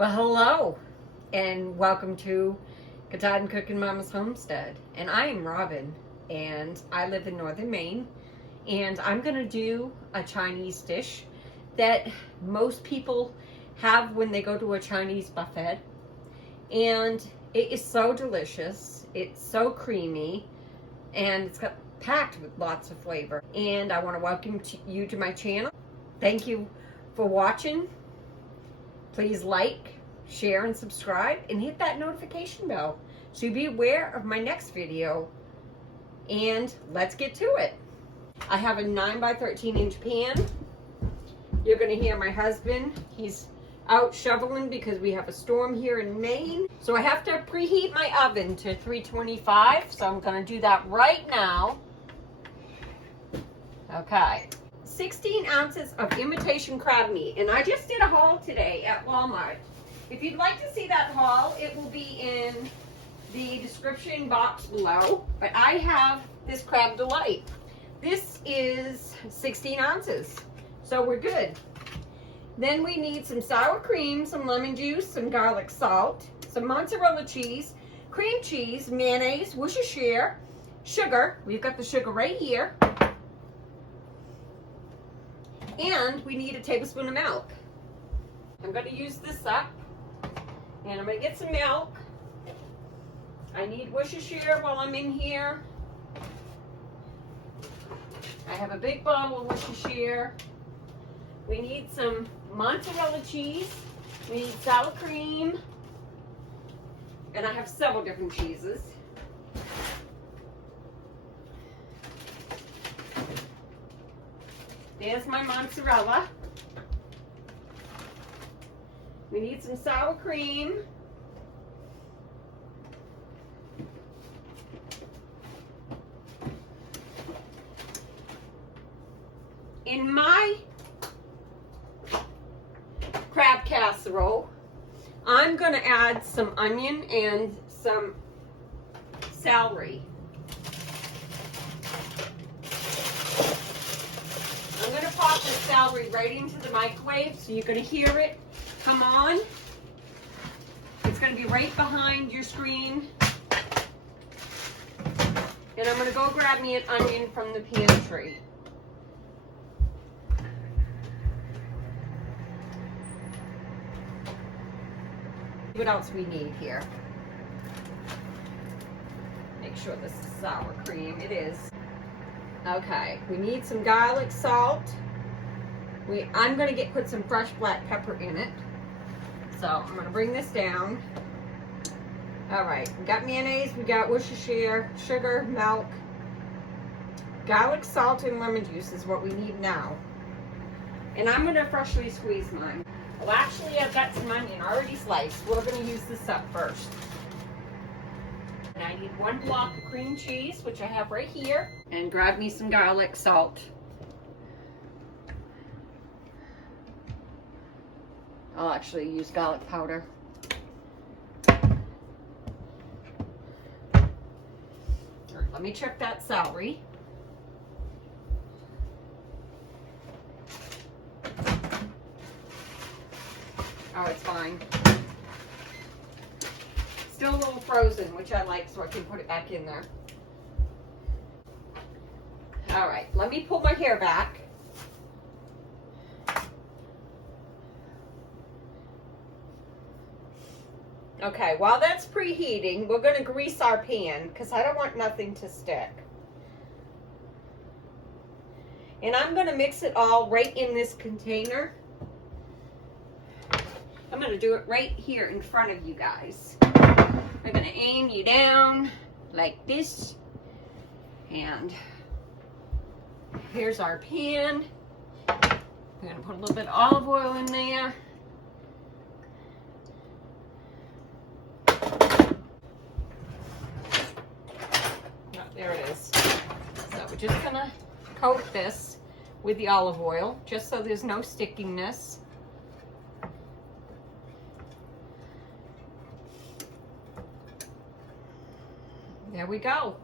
Well, hello, and welcome to Katahdin Cooking Mama's Homestead. And I am Robin, and I live in northern Maine, and I'm going to do a Chinese dish that most people have when they go to a Chinese buffet. And it is so delicious, it's so creamy, and it's got packed with lots of flavor. And I want to welcome you to my channel. Thank you for watching. Please like, share, and subscribe, and hit that notification bell so you'll be aware of my next video. And let's get to it. I have a 9 by 13 inch pan. You're going to hear my husband. He's out shoveling because we have a storm here in Maine. So I have to preheat my oven to 325. So I'm going to do that right now. Okay. 16 ounces of imitation crab meat. And I just did a haul today at Walmart. If you'd like to see that haul, it will be in the description box below. But I have this crab delight. This is 16 ounces. So we're good. Then we need some sour cream, some lemon juice, some garlic salt, some mozzarella cheese, cream cheese, mayonnaise, Worcestershire, sugar. We've got the sugar right here. And we need a tablespoon of milk. I'm going to use this up. And I'm going to get some milk. I need Worcestershire while I'm in here. I have a big bottle of Worcestershire. We need some mozzarella cheese. We need sour cream. And I have several different cheeses. There's my mozzarella. We need some sour cream. In my crab casserole, I'm going to add some onion and some celery. I'm going to pop the celery right into the microwave so you're going to hear it come on. It's going to be right behind your screen. And I'm going to go grab me an onion from the pantry. What else we need here? Make sure this is sour cream. It is. Okay, we need some garlic salt. I'm going to put some fresh black pepper in it. So I'm going to bring this down. All right, we got mayonnaise, we got Worcestershire, sugar, milk, garlic salt, and lemon juice is what we need now. And I'm going to freshly squeeze mine. Well, actually, I've got some onion already sliced. We're going to use this up first. And I need 1 block of cream cheese, which I have right here. And grab me some garlic salt. I'll actually use garlic powder. All right, let me check that celery. Oh, it's fine. Still a little frozen, which I like, so I can put it back in there. All right, let me pull my hair back. Okay, while that's preheating, we're going to grease our pan because I don't want nothing to stick. And I'm going to mix it all right in this container. I'm going to do it right here in front of you guys. I'm going to aim you down like this. And here's our pan. I'm going to put a little bit of olive oil in there. Oh, there it is. So we're just going to coat this with the olive oil just so there's no stickiness. There we go.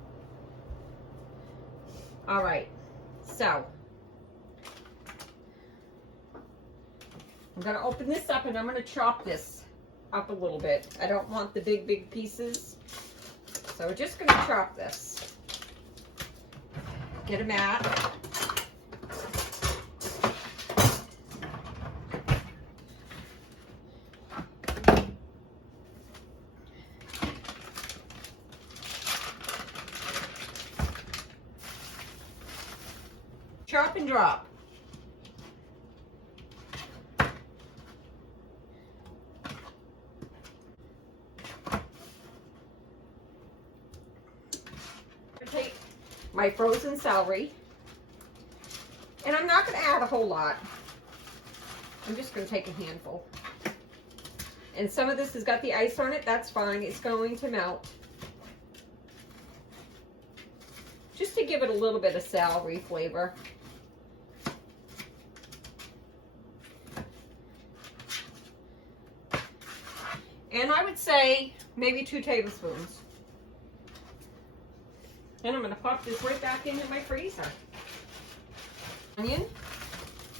All right, so I'm going to open this up and I'm going to chop this up a little bit. I don't want the big pieces. So we're just going to chop this. Get a mat. Chop and drop. Take my frozen celery, and I'm not going to add a whole lot. I'm just going to take a handful. And some of this has got the ice on it. That's fine. It's going to melt. Just to give it a little bit of celery flavor. And I would say maybe 2 tablespoons. And I'm going to pop this right back into my freezer. Onion.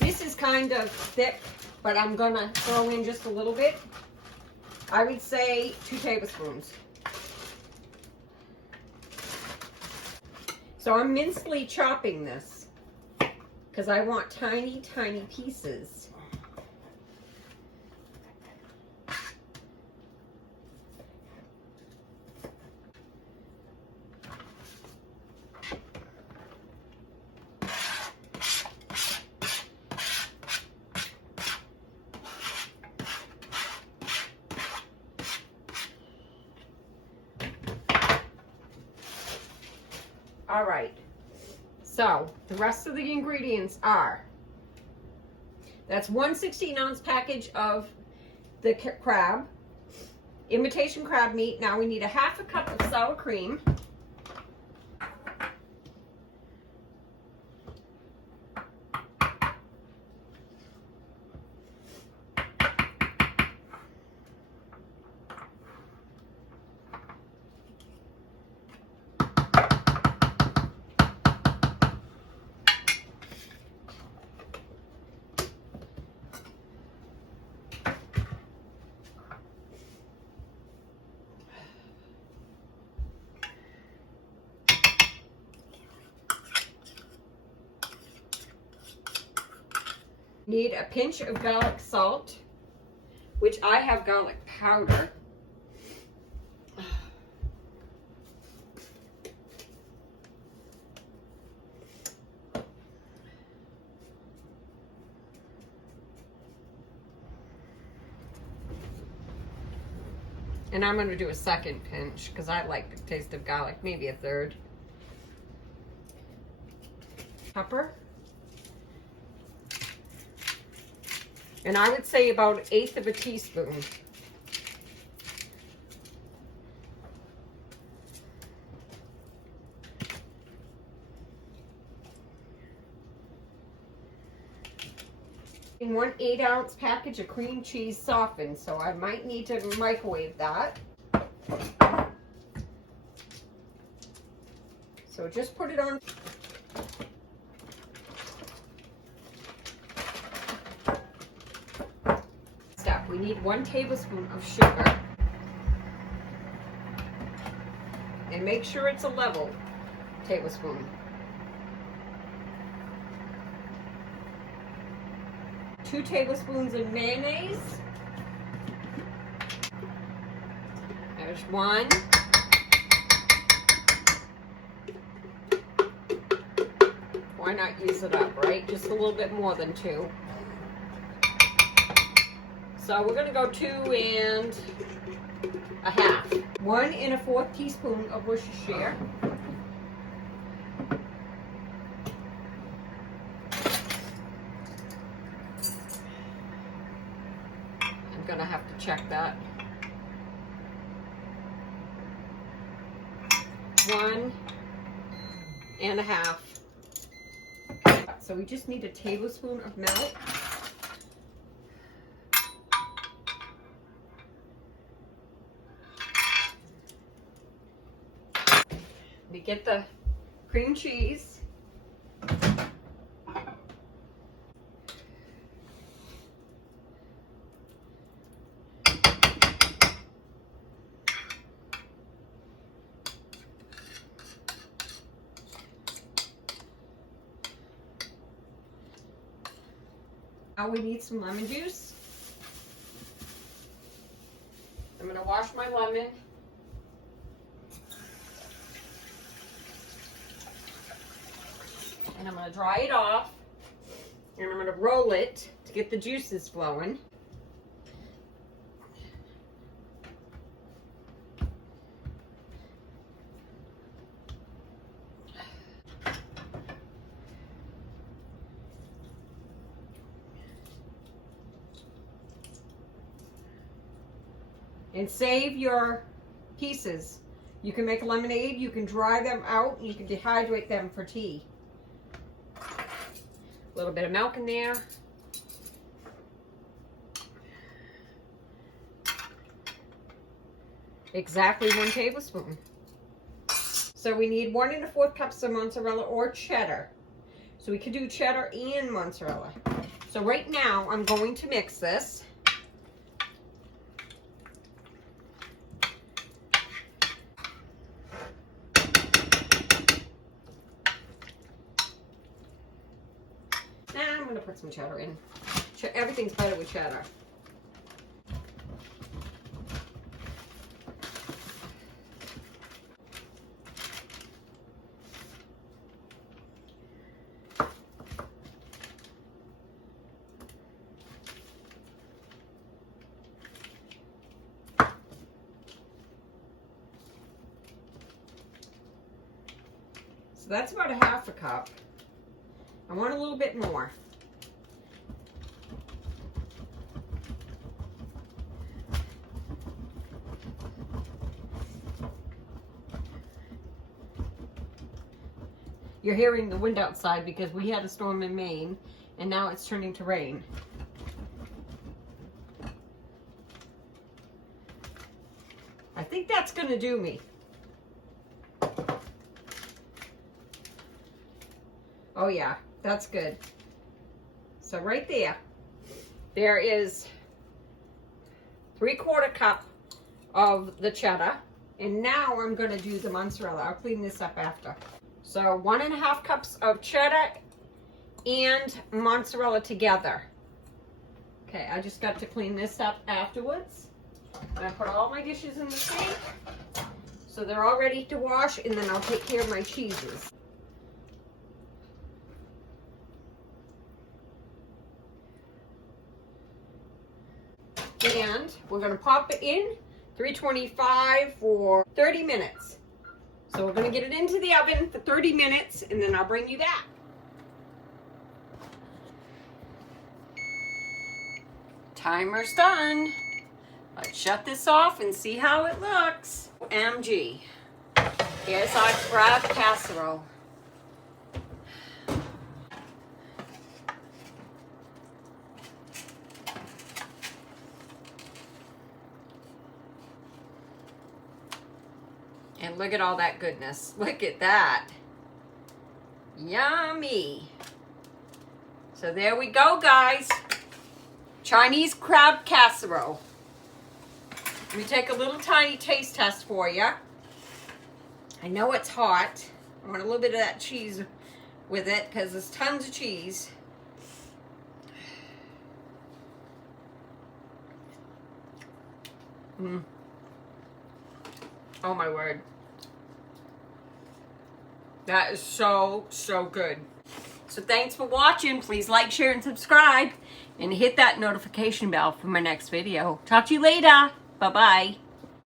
This is kind of thick, but I'm going to throw in just a little bit. I would say 2 tablespoons. So I'm mincely chopping this because I want tiny, tiny pieces. All right, so the rest of the ingredients are, that's 1 16-ounce package of the crab, imitation crab meat. Now we need a 1/2 cup of sour cream. Need a pinch of garlic salt, which I have garlic powder. And I'm going to do a 2nd pinch because I like the taste of garlic, maybe a 3rd. Pepper. And I would say about 1/8 of a teaspoon. In 1 8-ounce package of cream cheese softened, so I might need to microwave that. So just put it on. We need 1 tablespoon of sugar. And make sure it's a level tablespoon. 2 tablespoons of mayonnaise. There's 1. Why not use it up, right? Just a little bit more than 2. So we're going to go 2 1/2. 1 1/4 teaspoon of Worcestershire. I'm going to have to check that. 1 1/2. So we just need a tablespoon of milk. We get the cream cheese. Now we need some lemon juice. I'm going to wash my lemon. And I'm going to dry it off. And I'm going to roll it to get the juices flowing. And save your pieces. You can make lemonade, you can dry them out, you can dehydrate them for tea. A little bit of milk in there. Exactly 1 tablespoon. So we need 1 1/4 cups of mozzarella or cheddar. So we could do cheddar and mozzarella. So right now I'm going to mix this. I'm going to put some cheddar in. Everything's better with cheddar. So that's about 1/2 cup. I want a little bit more. You're hearing the wind outside because we had a storm in Maine and now it's turning to rain. I think that's going to do me. Oh yeah, that's good. So right there is 3/4 cup of the cheddar. And now I'm going to do the mozzarella. I'll clean this up after. So 1 1/2 cups of cheddar and mozzarella together. Okay, I just got to clean this up afterwards. And I put all my dishes in the sink. So they're all ready to wash, and then I'll take care of my cheeses. And we're going to pop it in 325 for 30 minutes. So we're going to get it into the oven for 30 minutes and then I'll bring you back. Timer's done. Let's shut this off and see how it looks. OMG. Here's our crab casserole. And look at all that goodness. Look at that. Yummy. So there we go, guys. Chinese crab casserole. Let me take a little tiny taste test for you. I know it's hot. I want a little bit of that cheese with it because there's tons of cheese. Oh my word. That is so, so good. So thanks for watching. Please like, share, and subscribe. And hit that notification bell for my next video. Talk to you later. Bye-bye.